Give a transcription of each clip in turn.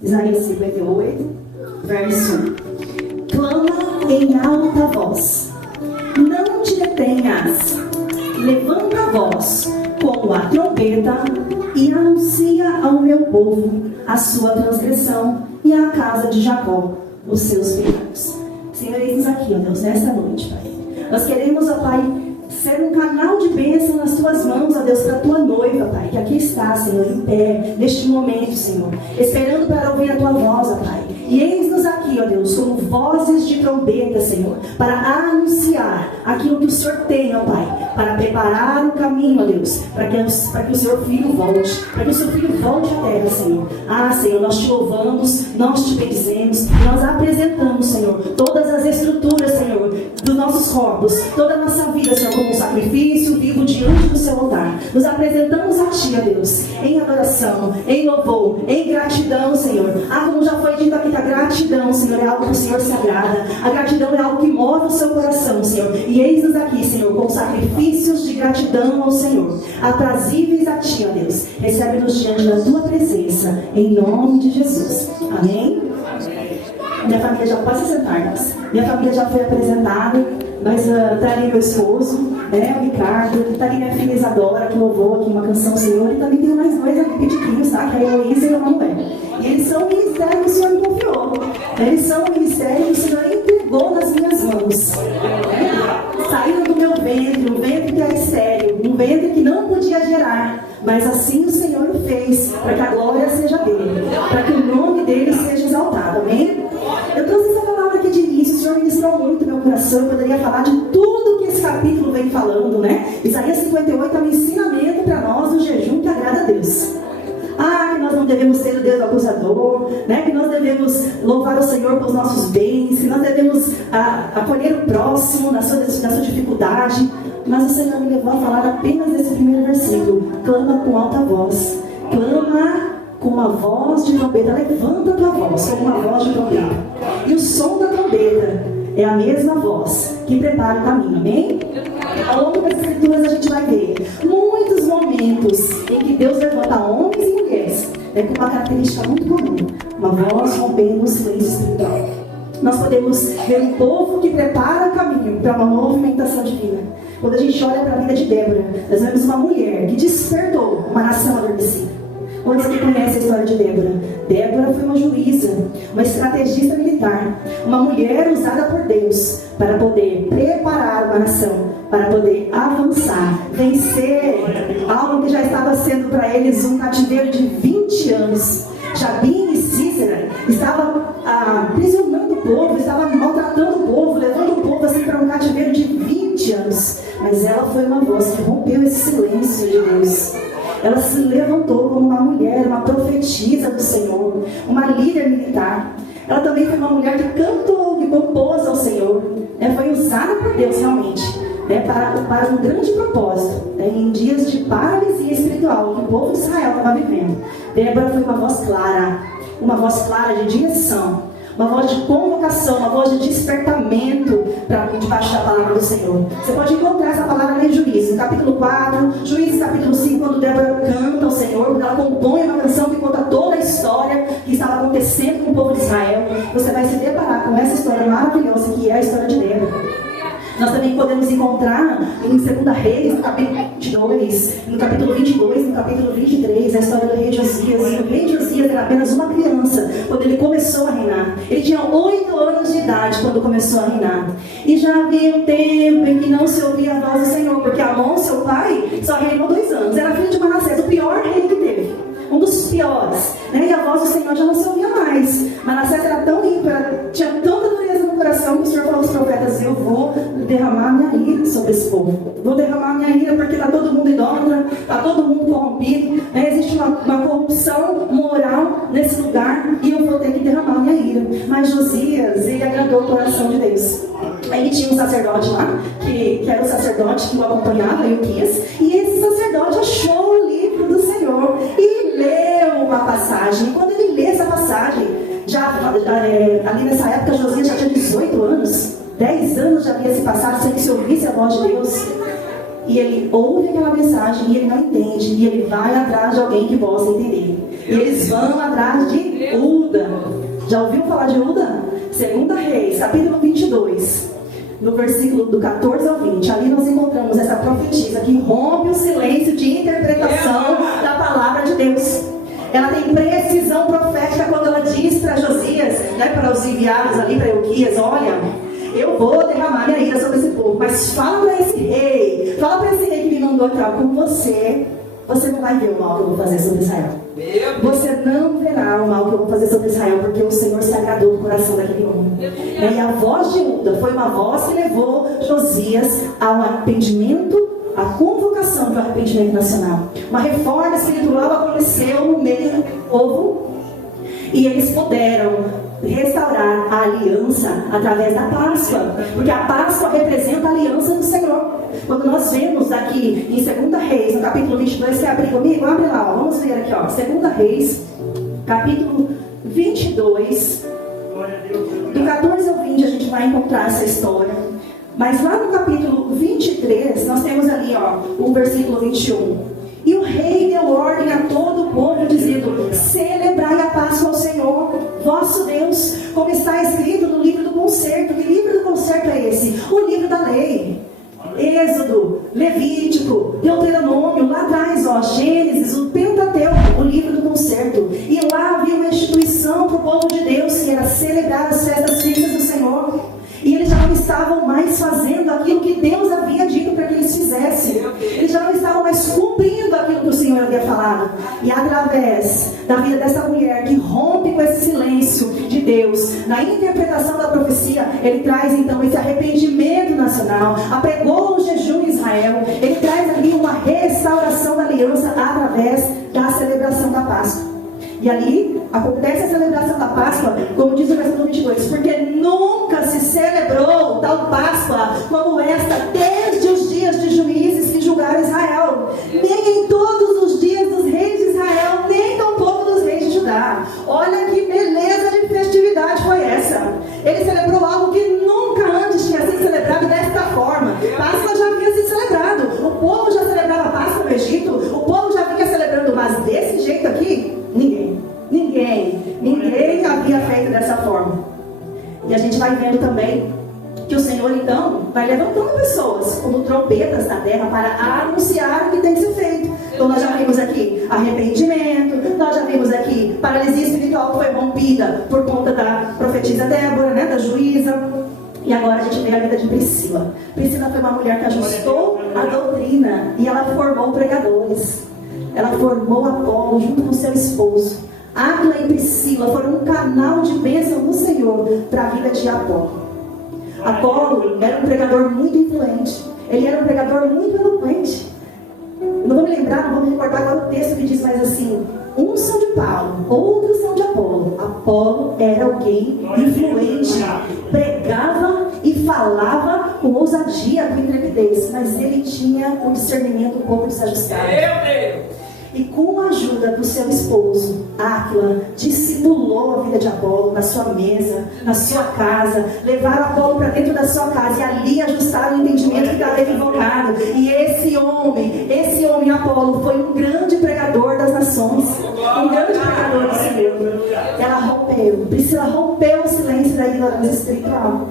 Isaías 58, verso 1. Clama em alta voz, não te detenhas, levanta a voz como a trombeta e anuncia ao meu povo a sua transgressão e à casa de Jacó os seus pecados. Senhor, eis aqui, ó Deus, nesta noite, Pai. Nós queremos, ó Pai, ser um canal de bênção nas tuas mãos, ó Deus, para a tua noiva, Pai, que aqui está, Senhor, em pé, neste momento, Senhor, esperando para ouvir a tua voz, ó Pai. E eis-nos aqui, ó Deus, como vozes de trombeta, Senhor, para anunciar aquilo que o Senhor tem, ó Pai, para preparar o caminho, ó Deus, para que o Senhor Filho volte, para que o Seu Filho volte à terra, Senhor. Ah, Senhor, nós te louvamos, nós te bendizemos, nós apresentamos, Senhor, todas as estruturas, Senhor, dos nossos corpos, toda a nossa vida, Senhor, como um sacrifício vivo diante do Seu altar. Nos apresentamos a Ti, ó Deus, em adoração, em louvor, em gratidão, Senhor. Ah, como já foi dito aqui, a gratidão, Senhor, é algo que o Senhor se agrada. A gratidão é algo que move o seu coração, Senhor. E eis-nos aqui, Senhor, com sacrifícios de gratidão ao Senhor, aprazíveis a Ti, ó Deus. Recebe-nos diante da Tua presença, em nome de Jesus. Amém? Minha família já pode se sentar, mas minha família já foi apresentada, mas está ali meu esposo, né, o Ricardo, está ali minha filha Isadora, que louvou aqui uma canção ao Senhor, e também tem mais dois aqui pediquinhos, tá? Que é a Heloísa e o Manuel. E eles são o ministério que o Senhor me confiou. Eles são o ministério que o Senhor entregou nas minhas mãos. Saíram do meu ventre, um ventre que era estéril, um ventre que não podia gerar. Mas assim o Senhor o fez, para que a glória seja dele, para que o nome dele seja exaltado. Amém? Eu trouxe essa palavra aqui de início, o Senhor ministrou muito meu coração. Eu poderia falar de tudo que esse capítulo vem falando, né? Isaías 58 é um ensinamento para nós do jejum que agrada a Deus. Ah, que nós não devemos ser o Deus acusador, né? Que nós devemos louvar o Senhor pelos nossos bens, que nós devemos acolher o próximo na sua dificuldade. Mas o Senhor me levou a falar apenas desse primeiro versículo. Clama com alta voz, clama com uma voz de trombeta, levanta a tua voz com uma voz de trombeta. E o som da trombeta é a mesma voz que prepara o caminho, amém? Ao longo das escrituras a gente vai ver muitos momentos em que Deus levanta homens e mulheres, com uma característica muito comum, uma voz rompendo o silêncio espiritual. Nós podemos ver um povo que prepara o caminho para uma movimentação divina. Quando a gente olha para a vida de Débora, nós vemos uma mulher que despertou uma nação adormecida. Quando você conhece a história de Débora? Débora foi uma juíza, uma estrategista militar, uma mulher usada por Deus para poder preparar uma nação, para poder avançar, vencer algo que já estava sendo para eles um cativeiro de 20 anos. Jabim e Cícera estavam aprisionando o povo, estavam maltratando o povo, levando o povo assim para um cativeiro de 20 anos. Mas ela foi uma voz que rompeu esse silêncio de Deus. Ela se levantou como uma mulher, uma profetisa do Senhor, uma líder militar. Ela também foi uma mulher que cantou, que compôs ao Senhor. Foi usada por Deus realmente, para um grande propósito, em dias de paralisia espiritual que o povo de Israel estava vivendo. Débora foi uma voz clara de direção, uma voz de convocação, uma voz de despertamento para debaixo da palavra do Senhor. Você pode encontrar essa palavra em Juízes, no capítulo 4, Juízes capítulo 5, quando Débora canta ao Senhor, quando ela compõe uma canção que conta toda a história que estava acontecendo com o povo de Israel. Você vai se deparar com essa história maravilhosa que é a história de Débora. Nós também podemos encontrar em 2 Reis, no capítulo 22, no capítulo 22, no capítulo 23, a história do rei Josias. E o rei Josias era apenas uma criança quando ele começou a reinar. Ele tinha 8 anos de idade quando começou a reinar. E já havia um tempo em que não se ouvia a voz do Senhor, porque Amon, seu pai, só reinou 2 anos. Era filho de Manassés, o pior rei que teve. Um dos piores. E a voz do Senhor já não se ouvia mais. Manassés era tão ímpio, tinha tanta dureza no coração, que o Senhor falou aos profetas: eu vou derramar minha ira sobre esse povo. Vou derramar minha ira porque está todo mundo idólatra, está todo mundo corrompido, existe uma corrupção moral nesse lugar, e eu vou ter que derramar minha ira. Mas Josias, ele agradou o coração de Deus. Aí tinha um sacerdote lá, que era o sacerdote que o acompanhava, Ilquias, e esse sacerdote achou o livro do Senhor e leu uma passagem. E quando ele lê essa passagem, ali nessa época Josias já tinha 18 anos, 10 anos já havia se passado sem que se ouvisse a voz de Deus. E ele ouve aquela mensagem e ele não entende, e ele vai atrás de alguém que possa entender. E eles vão atrás de Uda. Já ouviu falar de Uda? 2 Reis, capítulo 22, no versículo do 14 ao 20. Ali nós encontramos essa profetisa que rompe o silêncio de interpretação da palavra de Deus. Ela tem precisão profética quando ela diz para Josias, né, para os enviados ali, para Euquias: olha, eu vou derramar minha ira sobre esse povo, mas fala para esse rei, que me mandou aqui, ó, com você não vai ver o mal que eu vou fazer sobre Israel. Você não verá o mal que eu vou fazer sobre Israel, porque o Senhor se agradou do coração daquele homem. E a voz de Uda foi uma voz que levou Josias ao arrependimento, à convocação do arrependimento nacional. Uma reforma espiritual aconteceu no meio do povo, e eles puderam restaurar a aliança através da Páscoa, porque a Páscoa representa a aliança do Senhor. Quando nós vemos aqui em 2 Reis, no capítulo 22, quer abrir comigo? Abre lá, ó. Vamos ver aqui, ó, 2 Reis, capítulo 22, do 14 ao 20 a gente vai encontrar essa história. Mas lá no capítulo 23, nós temos ali, ó, o versículo 21. E o rei deu ordem a todo o povo, dizendo: celebrai a Páscoa ao Senhor, vosso Deus, como está escrito no livro do concerto. Que livro do concerto é esse? O livro da lei. Êxodo, Levítico, Deuteronômio, lá atrás, ó, Gênesis, o Pentateuco, o livro do concerto. E lá havia uma instituição para o povo de Deus, que era celebrar as festas fixas do Senhor. E eles já não estavam mais fazendo aquilo que Deus havia dito para que eles fizessem. Eles já não estavam mais cumprindo aquilo que o Senhor havia falado. E através da vida dessa mulher que rompe com esse silêncio de Deus, na interpretação da profecia, ele traz então esse arrependimento nacional, apregou o jejum em Israel. Ele traz ali uma restauração da aliança através da celebração da Páscoa. E ali acontece a celebração da Páscoa, como diz o versículo 22, porque nunca se celebrou tal Páscoa como esta, desde os dias de juízes que julgaram Israel, nem em todos os dias dos reis de Israel, nem tampouco dos reis de Judá. Olha que beleza de festividade foi essa. Ele celebrou algo que nunca antes tinha sido celebrado desta forma. Páscoa já havia sido celebrado, o povo já celebrava a Páscoa no Egito, o povo já vinha celebrando, mas desse jeito aqui, ninguém havia feito dessa forma. E a gente vai vendo também que o Senhor então vai levantando pessoas como trompetas na terra para anunciar o que tem que ser feito. Então nós já vimos aqui arrependimento, nós já vimos aqui paralisia espiritual que foi rompida por conta da profetisa Débora, né, da juíza. E agora a gente vê a vida de Priscila. Priscila foi uma mulher que ajustou a doutrina e ela formou pregadores. Ela formou Apolo junto com seu esposo. Áquila e Priscila foram um canal de bênção do Senhor para a vida de Apolo. Apolo era um pregador muito influente. Ele era um pregador muito eloquente. Não vou me lembrar, não vou me recordar agora o texto que diz, mas assim: uns são de Paulo, outros são de Apolo. Apolo era alguém influente, pregava e falava com ousadia, com intrepidez, mas ele tinha um discernimento um pouco desajustado. E com a ajuda do seu esposo, Áquila discipulou a vida de Apolo na sua mesa, na sua casa, levaram Apolo para dentro da sua casa e ali ajustaram o entendimento que estava equivocado. E esse homem Apolo, foi um grande pregador das nações, um grande pregador do Senhor. Ela rompeu, Priscila rompeu o silêncio da ignorância espiritual.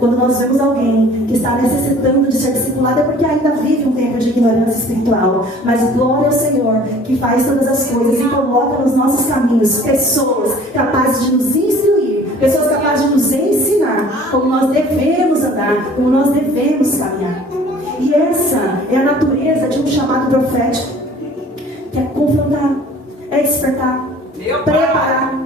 Quando nós vemos alguém que está necessitando de ser discipulado, é porque ainda vive um tempo de ignorância espiritual. Mas glória ao Senhor, que faz todas as coisas e coloca nos nossos caminhos pessoas capazes de nos instruir, pessoas capazes de nos ensinar como nós devemos andar, como nós devemos caminhar. E essa é a natureza de um chamado profético, que é confrontar, é despertar, preparar,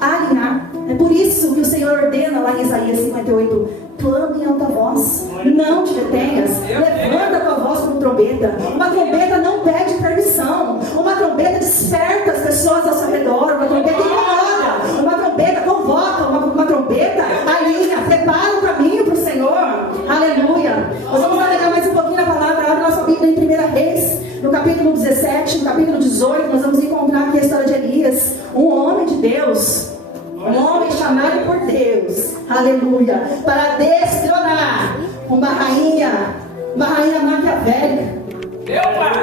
alinhar. É por isso que o Senhor ordena lá em Isaías 58: clame em alta voz, não te detenhas, levanta a tua voz como trombeta. Uma trombeta não pede permissão, uma trombeta desperta as pessoas ao seu redor, uma trombeta incomoda, uma trombeta convoca, uma trombeta alinha, prepara o caminho para o Senhor. Aleluia. Nós vamos navegar mais um pouquinho na palavra. Abre nossa Bíblia em 1 Reis, no capítulo 17, no capítulo 18, nós vamos encontrar aqui a história de Elias, um homem de Deus, um homem chamado por Deus, aleluia, para destronar uma rainha maquiavélica,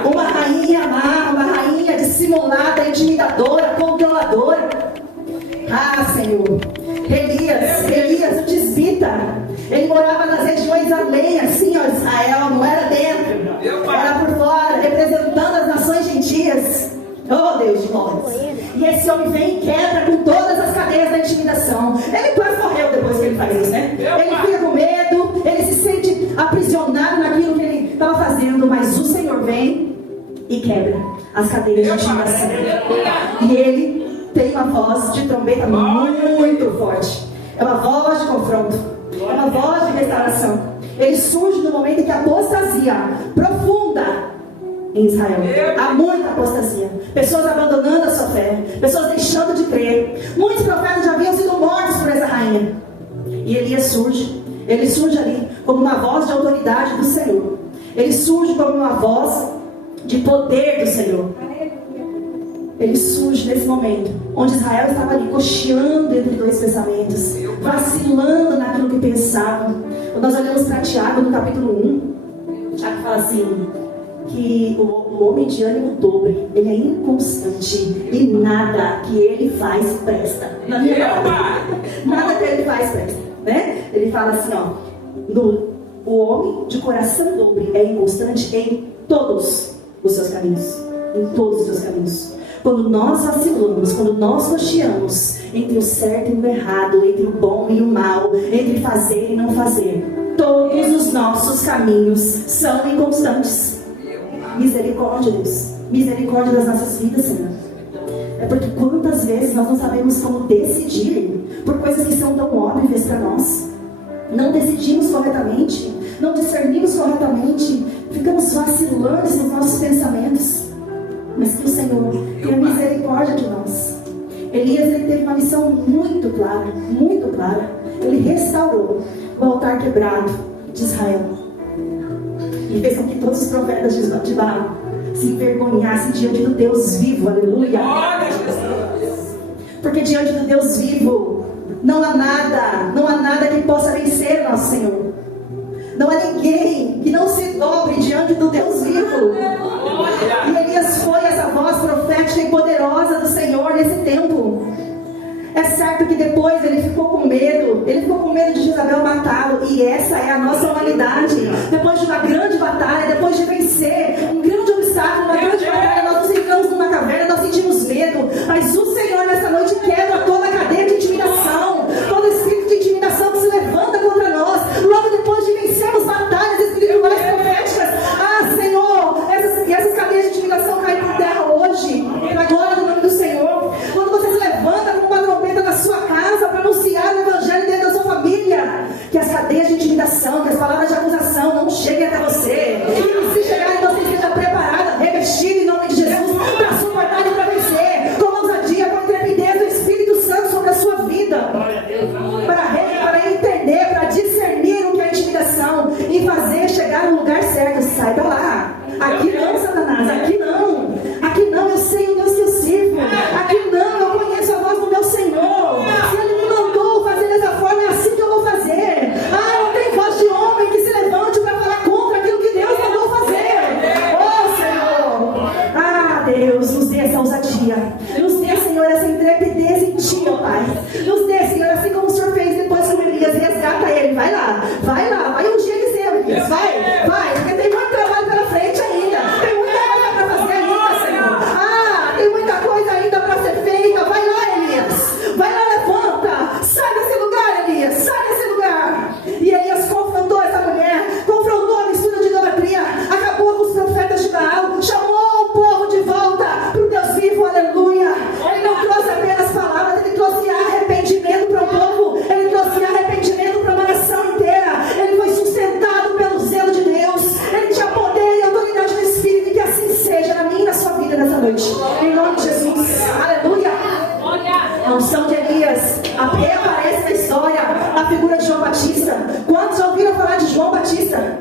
uma rainha má, uma rainha dissimulada, intimidadora, controladora. Ah, Senhor, Elias, o tisbita, ele morava nas regiões além, assim, ó, Israel, não era dentro, era por fora, representando as nações gentias. Oh, Deus de glórias. E esse homem vem e quebra com todas as cadeias da intimidação. Ele quase morreu depois que ele faz isso, né? Ele fica com medo, ele se sente aprisionado naquilo que ele estava fazendo, mas o Senhor vem e quebra as cadeias de intimidação. E ele tem uma voz de trombeta muito forte. É uma voz de confronto, é uma voz de restauração. Ele surge no momento em que a apostasia profunda em Israel. Há muita apostasia, pessoas abandonando a sua fé, pessoas deixando de crer. Muitos profetas já haviam sido mortos por essa rainha. E Elias surge. Ele surge ali como uma voz de autoridade do Senhor. Ele surge como uma voz de poder do Senhor. Ele surge nesse momento onde Israel estava ali cocheando entre dois pensamentos, vacilando naquilo que pensavam. Quando nós olhamos para Tiago no capítulo 1, Tiago fala assim, que o homem de ânimo dobre, ele é inconstante e nada que ele faz presta. Na minha nada que ele faz presta, né? Ele fala assim, ó, o homem de coração dobre é inconstante em todos os seus caminhos. Em todos os seus caminhos. Quando nós vacilamos, quando nós cocheamos entre o certo e o errado, entre o bom e o mal, entre fazer e não fazer, todos os nossos caminhos são inconstantes. Misericórdia, Deus. Misericórdia das nossas vidas, Senhor. É porque quantas vezes nós não sabemos como decidir por coisas que são tão óbvias para nós. Não decidimos corretamente, não discernimos corretamente, ficamos vacilantes nos nossos pensamentos. Mas que o Senhor tenha misericórdia de nós. Elias, ele teve uma missão muito clara, muito clara. Ele restaurou o altar quebrado de Israel. E fez com que todos os profetas de Baal se envergonhassem diante do Deus vivo. Aleluia. Porque diante do Deus vivo não há nada que possa vencer nosso Senhor. Não há ninguém que não se dobre diante do Deus vivo. E Elias foi essa voz profética e poderosa do Senhor nesse tempo. É certo que depois ele ficou com medo de Jezabel matá-lo, e essa é a nossa humanidade. Depois de uma grande batalha, depois de vencer um grande obstáculo, uma grande batalha, nós nos ficamos numa caverna, nós sentimos medo, mas o Senhor nessa noite quebra toda a cadeia de intimidação, todo espírito de intimidação que se levanta contra nós, logo depois de vencermos batalhas espirituais proféticas. Ah, Senhor, essas cadeias de intimidação caem por terra hoje, na glória do nome do Senhor. Quando você se levanta com uma trombeta na sua casa para anunciar o evangelho dentro da sua família, que as cadeias de intimidação, que as palavras de acusação não cheguem até você, e se chegarem, você esteja preparada, revestida em nome de Jesus, para suportar e para vencer, com ousadia, com intrepidez do Espírito Santo sobre a sua vida, para entender, para discernir o que é intimidação e fazer chegar no lugar certo. Sai da lá, aqui não, Satanás, aqui não, eu sei o Deus que eu sirvo, aqui não, eu conheço a voz do meu Senhor, se Ele me mandou fazer dessa forma, é assim que eu vou fazer. Ah, não tem voz de homem que se levante para falar contra aquilo que Deus mandou fazer. Oh, Senhor, ah, Deus, nos dê essa ousadia, nos dê, Senhor, essa intrepidez em Ti, ó Pai, nos dê, Senhor, assim como o Senhor fez depois com Elias, resgata ele, vai lá, vai ungir Eliseu, Elias, vai, porque tem muito trabalho pela frente ainda, tem muita coisa para fazer ainda, Senhor, tem muita coisa ainda para ser feita. Vai lá, Elias, vai lá, levanta, sai desse lugar, Elias, sai desse lugar. E Elias confrontou essa mulher, confrontou a mistura de idolatria, acabou com os profetas de Baal, chamou o povo de volta para o Deus vivo, aleluia. Ele não trouxe apenas palavras, ele trouxe arrependimento para o povo, ele trouxe arrependimento para uma nação inteira. Ele foi sustentado pelo zelo de Deus, ele tinha poder e autoridade do Espírito, e que assim seja na minha e na sua vida nessa noite, em nome de Jesus, aleluia. A unção de Elias reaparece na história, na figura de João Batista. Quantos já ouviram falar de João Batista?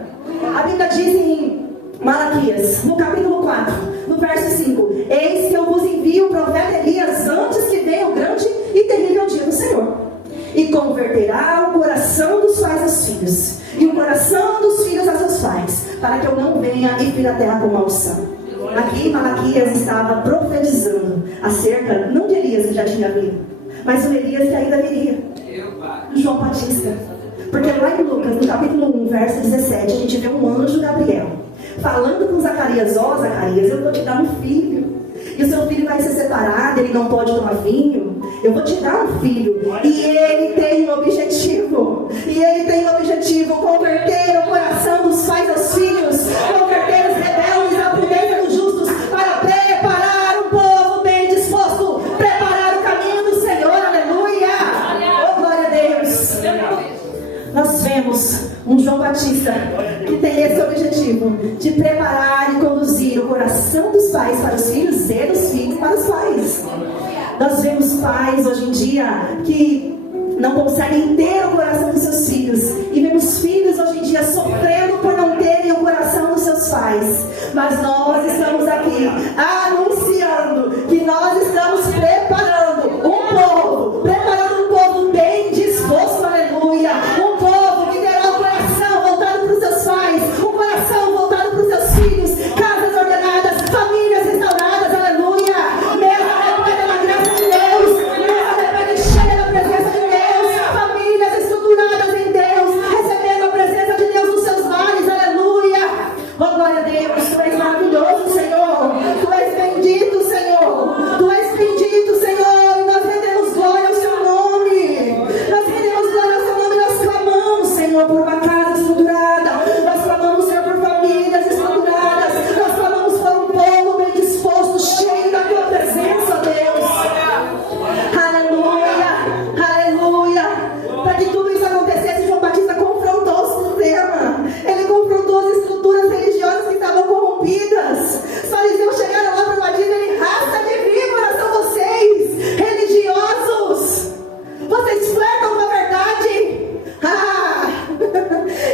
A Bíblia diz em Malaquias, no capítulo 4, no verso 5: eis que eu vos envio o profeta Elias antes que venha o grande e terrível dia do Senhor, e converterá o coração dos pais aos filhos, e o coração dos filhos a seus pais, para que eu não venha e fira a terra com maldição. Aqui Malaquias estava profetizando acerca, não de Elias que já tinha vindo, mas o Elias que ainda viria. do João Batista. Porque lá em Lucas, no capítulo 1, verso 17, a gente vê um anjo Gabriel falando com Zacarias: ó, Zacarias, eu vou te dar um filho, e o seu filho vai ser separado, ele não pode tomar vinho. Eu vou te dar um filho, e ele tem um objetivo, converter o coração dos pais aos filhos, converter os rebeldes à prudência dos justos, para preparar um povo bem disposto, preparar o caminho do Senhor. Aleluia! Oh, glória a Deus! Nós vemos um João Batista que tem esse objetivo de preparar e conduzir o coração dos pais para os filhos e dos filhos para os pais. Nós vemos pais hoje em dia que não conseguem ter o coração dos seus filhos, e vemos filhos hoje em dia sofrendo por não terem o coração dos seus pais. Mas nós estamos aqui anunciando que nós estamos preparando um povo bem disposto, aleluia, um povo que terá o coração voltado para os seus pais, o coração voltado para os seus filhos, casas ordenadas, famílias restauradas, aleluia, mesa repleta da graça de Deus, mesa repleta cheia da presença de Deus, famílias estruturadas em Deus, recebendo a presença de Deus nos seus lares, aleluia. Oh, glória a Deus, tu és maravilhoso, Senhor, tu és bendito, Senhor, tu és bendito, Senhor, e nós rendemos glória ao seu nome, nós clamamos, Senhor, por uma casa estruturada, nós clamamos, Senhor, por famílias estruturadas, nós clamamos por um povo bem disposto, cheio da tua presença, Deus. Aleluia. Para que tudo isso acontecesse, João Batista confrontou o sistema, ele confrontou as estruturas religiosas que estavam corrompidas. Os fariseus chegaram lá para o Batista e ele: raça de víboras são vocês, religiosos, vocês flertam com a verdade.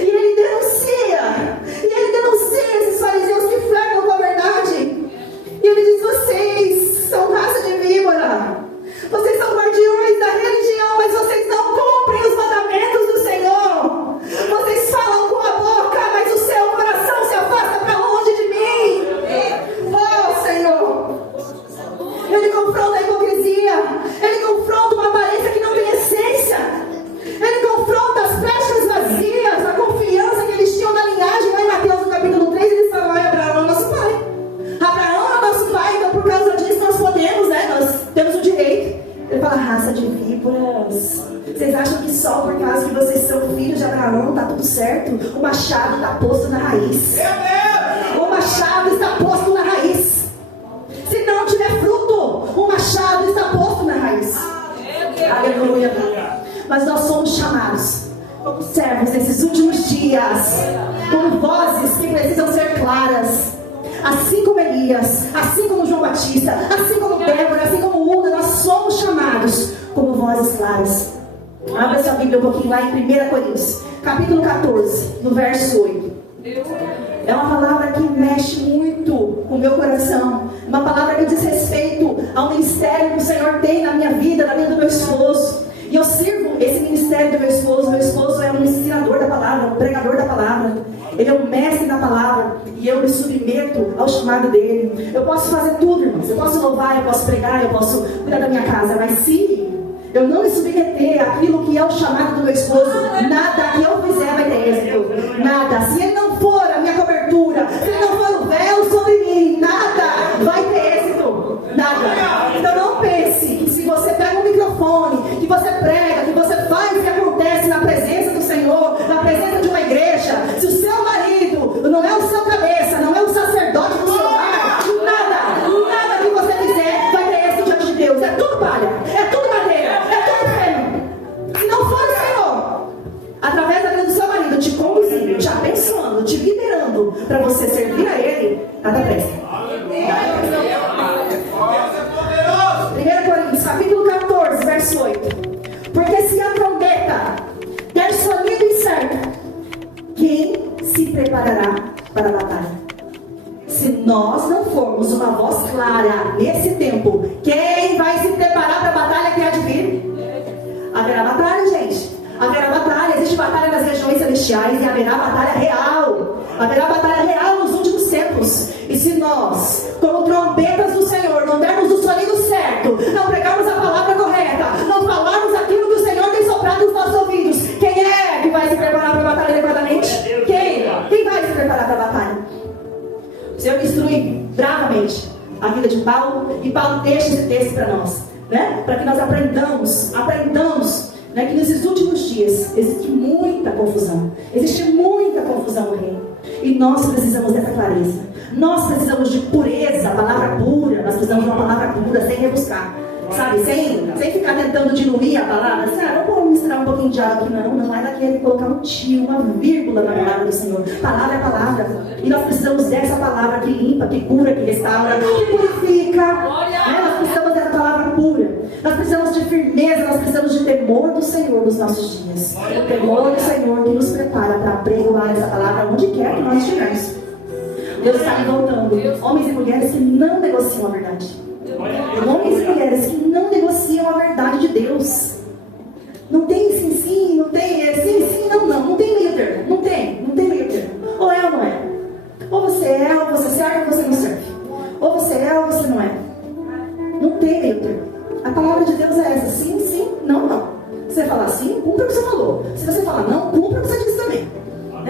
E ele denuncia esses fariseus que flertam com a verdade. E ele diz: vocês são raça de víbora, vocês são guardiões da religião, mas vocês não cumprem os mandamentos do Senhor. Vocês falam com a boca, mas o seu coração se afasta para longe de mim. Oh, Senhor, ele confronta a hipocrisia, ele confronta uma aparência que não tem essência, ele confronta as festas vazias, a confiança que eles tinham na linhagem. Lá em Mateus, no capítulo 3, eles falam: Abraão é nosso pai. Abraão é nosso pai, então por causa disso nós podemos, nós temos o direito. Ele fala: raça de víboras, vocês acham que só por causa que vocês são filhos de Abraão está tudo certo? O machado está posto na raiz. O machado está posto na raiz. Se não tiver fruto, o machado está posto na raiz. Aleluia. Mas nós somos chamados como servos nesses últimos dias, como vozes que precisam ser claras, assim como Elias, assim como João Batista, assim como Débora, assim como Uda. Nós somos chamados como vozes claras. Abra sua Bíblia um pouquinho lá em 1 Coríntios, capítulo 14, no verso 8. É uma palavra que mexe muito com o meu coração, uma palavra que diz respeito ao ministério que o Senhor tem na minha vida, na vida do meu esposo. E eu sirvo esse ministério do meu esposo. Meu esposo é um ensinador da palavra, um pregador da palavra. Ele é um mestre da palavra, e eu me submeto ao chamado dele. Eu posso fazer tudo, irmãos. Eu posso louvar, eu posso pregar, eu posso cuidar da minha casa. Mas se eu não me submeter àquilo que é o chamado do meu esposo, nada que eu fizer vai ter êxito. Nada. Se ele não for a minha cobertura, se ele não for o véu sobre mim, nada vai ter êxito. Nada. Então não pense que se você pega um microfone, que você prega, que você faz o que acontece na presença do Senhor, na presença de uma igreja, se o seu marido não é o seu cabeça, não é o sacerdote do seu lar, nada que você fizer vai ter êxito diante de Deus. É tudo palha, é tudo madeira, é tudo feno. Se não for o Senhor, através da vida do seu marido, te conduzindo, te abençoando, te liderando para você servir a Ele, nada presta. 1 Coríntios, capítulo 14, verso 8. Porque se a trombeta der sonido incerto, quem se preparará para a batalha? Se nós não formos uma voz clara nesse tempo, quem vai se preparar para a batalha que há de vir? Haverá batalha, gente. Haverá batalha. Existe batalha nas regiões celestiais e haverá batalha real. Haverá batalha real nos últimos tempos. E se nós, como trombetas do Senhor, não dermos o sonido certo, não pregarmos a palavra correta, não falarmos aquilo que o Senhor tem soprado nos nossos vida de Paulo, e Paulo deixa esse texto para nós, né? Para que nós aprendamos, né, que nesses últimos dias existe muita confusão no reino, e nós precisamos dessa clareza, nós precisamos de pureza, palavra pura, nós precisamos de uma palavra pura, sem rebuscar, sabe, sem ficar tentando diluir a palavra, assim, vamos misturar um pouquinho de água aqui, não é daquele colocar um tio, uma vírgula na palavra do Senhor. Palavra é palavra, e nós precisamos dessa palavra que limpa, que cura, que restaura, que purifica, né? Nós precisamos dessa palavra pura, nós precisamos de firmeza, nós precisamos de temor do Senhor nos nossos dias, o temor do Senhor que nos prepara para pregoar essa palavra onde quer que nós estivermos. Deus está levantando homens e mulheres que não negociam a verdade, homens e mulheres que não negociam a verdade de Deus. Não tem sim, não tem sim, não tem meio termo, não tem meio termo. Ou é ou não é, ou você é, ou você serve, ou você não serve, ou você é, ou você não é. Não tem meio termo. A palavra de Deus é essa, sim, não. Se você falar sim, cumpra o que você falou. Se você falar não, cumpra o que você disse também.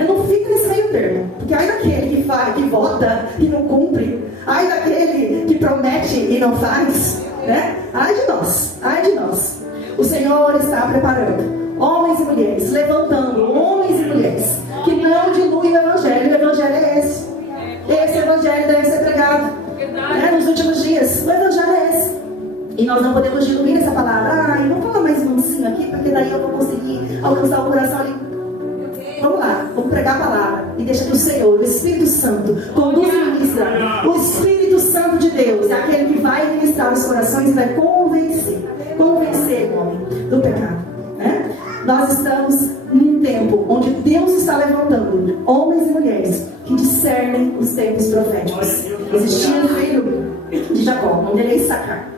Não fica nesse meio termo, porque ai daquele que vota e não cumpre, ai daquele que promete e não faz, né? Ai de nós. O Senhor está preparando homens e mulheres, levantando homens e mulheres que não diluem o Evangelho. O Evangelho é esse Evangelho deve ser pregado, né, nos últimos dias. O Evangelho é esse, e nós não podemos diluir essa palavra. Vamos falar mais mansinho aqui, porque daí eu vou conseguir alcançar o coração ali. Vamos lá, vamos pregar a palavra e deixa que o Senhor, o Espírito Santo, conduz e ministra. O Espírito Santo de Deus é aquele que vai ministrar os corações e vai convencer o homem do pecado, né? Nós estamos num tempo onde Deus está levantando homens e mulheres que discernem os tempos proféticos. Existia um filho de Jacó, o nome dele é Issacar,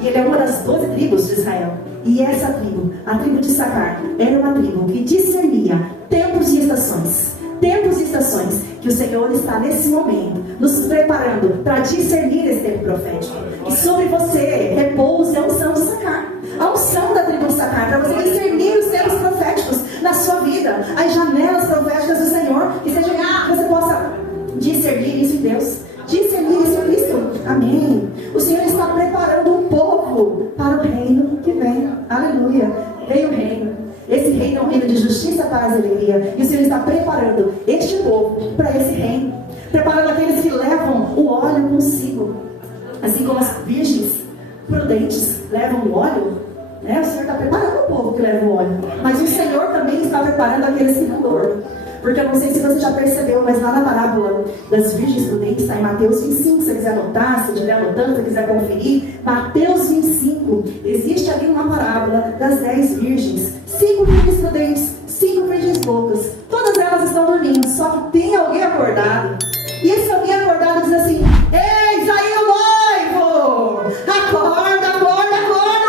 e ele é uma das 12 tribos de Israel. E essa tribo, a tribo de Issacar, era uma tribo que discernia tempos e estações, que o Senhor está nesse momento nos preparando para discernir esse tempo profético. E sobre você repouse a unção de Issacar, a unção da tribo de Issacar, para você discernir os tempos proféticos na sua vida, as janelas proféticas do Senhor, que você possa discernir isso em Deus, discernir isso em Cristo. Amém. O Senhor está preparando um povo para o reino que vem. Aleluia. Vem o reino. Esse reino é um reino de justiça, paz e alegria. E o Senhor está preparando este povo para esse reino, preparando aqueles que levam o óleo consigo, assim como as virgens prudentes levam o óleo, né? O Senhor está preparando o povo que leva o óleo, mas o Senhor também está preparando aqueles que não dormem. Porque eu não sei se você já percebeu, mas lá na parábola das virgens prudentes, está em Mateus 25, se você quiser anotar, se estiver anotando, se quiser conferir, Mateus 25, existe ali uma parábola das 10 virgens, 5 virgens prudentes, 5 virgens loucas, todas elas estão dormindo, só que tem alguém acordado, e esse alguém acordado diz assim: eis aí o noivo, acorda, o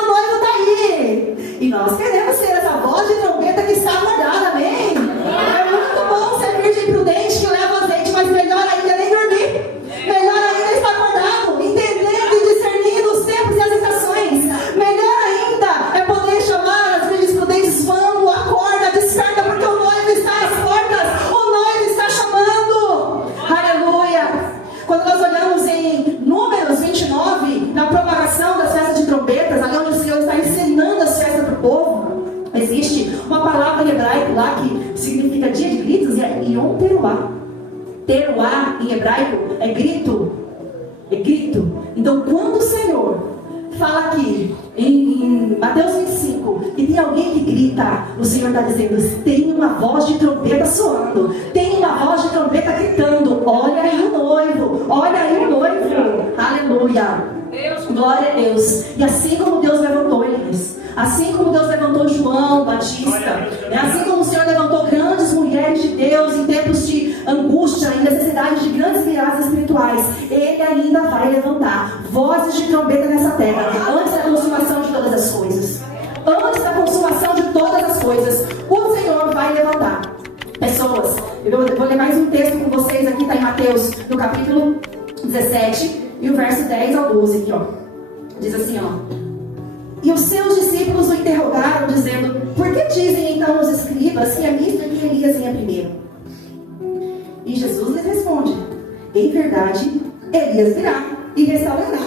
noivo está aí. E nós queremos ser essa voz de trombeta que está acordada, amém? É muito bom ser virgem prudente que leva azeite, mas melhor ainda é nem dormir. Melhor ainda é estar acordado, entendendo e discernindo os tempos e as estações. Melhor ainda é poder chamar as virgens prudentes: vamos, acorda, desperta, porque o noivo está às portas, o noivo está chamando. Aleluia. Quando nós olhamos em Números 29, na propagação das festas de trombetas, ali onde o Senhor está ensinando as festas para o povo, existe uma palavra em hebraico lá que significa dia de gritos, e é Yom Teruah. Teruah em hebraico é grito. Então quando o Senhor fala aqui em Mateus 25 e tem alguém que grita, o Senhor está dizendo: tem uma voz de trombeta soando, tem uma voz de trombeta gritando: olha aí o noivo, aleluia, glória a Deus. E assim como Deus levantou Elias, assim como Deus levantou João Batista, assim como o Senhor levantou grandes mulheres de Deus em tempos de angústia e necessidade de grandes viradas espirituais, Ele ainda vai levantar vozes de trombeta nessa terra, antes da consumação de todas as coisas. Antes da consumação de todas as coisas, o Senhor vai levantar pessoas. Eu vou ler mais um texto com vocês aqui, está em Mateus, no capítulo 17, e o verso 10 ao 12 aqui, ó. Diz assim, ó: e os seus discípulos o interrogaram, dizendo: por que dizem então os escribas que é misto e que Elias vinha primeiro? E Jesus lhes responde: em verdade, Elias virá e restaurará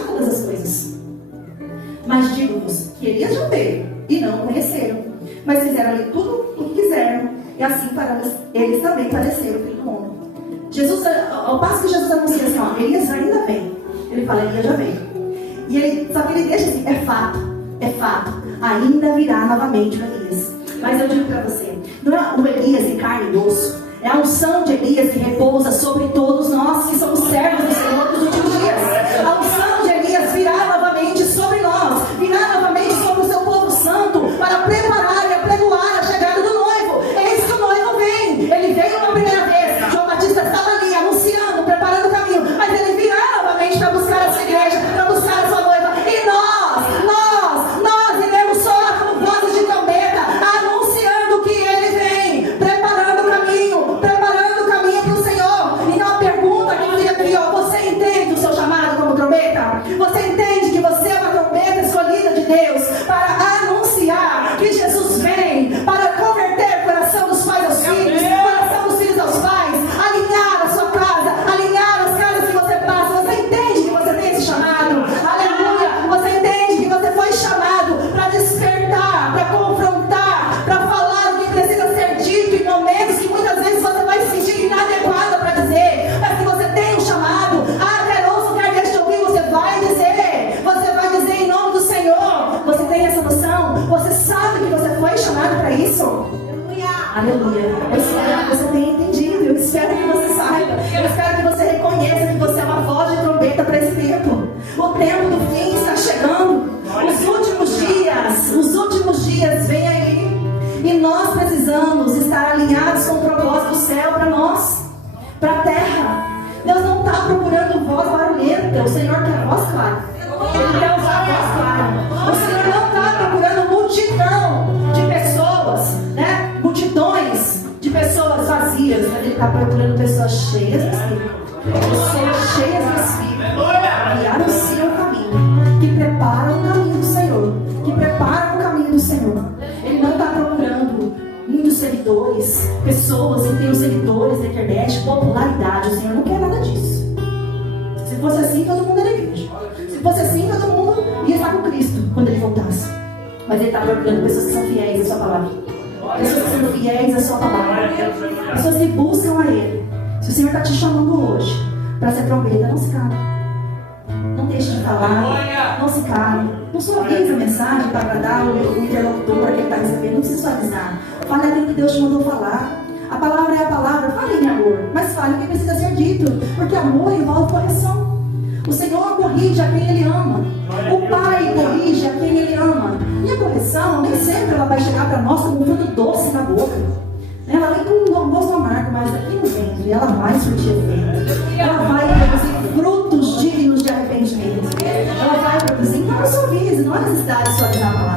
e não o conheceram. Mas fizeram ali tudo o que quiseram, e assim eles também padeceram o Filho do Homem. Jesus, ao passo que Jesus anuncia assim, ó, Elias ainda vem. Ele fala, Elias já veio. E ele, só que ele deixa assim, é fato, ainda virá novamente o Elias. Mas eu digo para você, não é o Elias de carne e osso, é a unção de Elias que repousa sobre todos nós que somos servos do Senhor dos últimos dias. A unção de Elias virá novamente sobre nós, virá novamente sobre o seu povo santo, para preparar e apregoar a chegada do noivo. Eis que o noivo vem. Ele veio uma primeira vez, João Batista estava ali anunciando, preparando o caminho, mas ele virá novamente para buscar a sua igreja, para buscar a sua noiva. E nós iremos soar como vozes de trombeta, anunciando que ele vem, preparando o caminho para o Senhor. Então a pergunta que fica aqui, ó, você entende o seu chamado como trombeta? Você entende que você é uma trombeta escolhida de Deus para anunciar que Jesus vem, para converter o coração dos pais aos filhos, o coração dos filhos aos pais, alinhar a sua casa, alinhar as casas que você passa? Você entende que você tem esse chamado? Aleluia! Você entende que você foi chamado para despertar, para confrontar, para falar o que precisa ser dito em momentos que muitas vezes você vai se sentir inadequada para dizer, mas que você tem um chamado. Quer ouça, quer deixe de ouvir, você vai dizer em nome do Senhor. Você tem essa noção? Você sabe que você foi chamado para isso? Aleluia. Eu espero que você tenha entendido. Eu espero que você saiba. Eu espero que você reconheça que você é uma voz de trombeta para esse tempo. O tempo do fim está chegando. Os últimos dias vêm aí. E nós precisamos estar alinhados com o propósito do céu para nós, para a terra. Deus não está procurando voz barulhenta. O Senhor quer voz clara. Ele quer usar a voz clara. O Senhor não está procurando multidão de pessoas, né? Multidões de pessoas vazias. Ele está procurando pessoas cheias de Espírito. Pessoas cheias de Espírito que anunciam o caminho, que preparam o caminho do Senhor, que preparam o caminho do Senhor. Ele não está procurando muitos seguidores, pessoas que tenham seguidores na internet, popularidade. O Senhor não quer nada disso. Se fosse assim, todo mundo era igreja. Se fosse assim, todo mundo ia estar com Cristo quando Ele voltasse. Mas Ele está procurando pessoas que são fiéis à sua palavra, pessoas que são fiéis à sua palavra, pessoas que buscam a Ele. Se o Senhor está te chamando hoje para ser trombeta, não se cale. Não deixe de falar, não se cale. Não suavize a mensagem para agradar o interlocutor que está recebendo. Não precisa suavizar. Fale aquilo que Deus te mandou falar. A palavra é a palavra. Fale em amor, mas fale o que precisa ser dito, porque amor envolve correção. O Senhor corrige a quem Ele ama. O Pai corrige a quem Ele ama. E a correção, nem sempre ela vai chegar para nós como um fruto doce na boca. Ela vem com um gosto amargo, mas daqui no ventre ela vai surtir efeito. Ela vai produzir frutos dignos de arrependimento. Ela vai produzir. Então não suavize, não há necessidade de suavizar a palavra.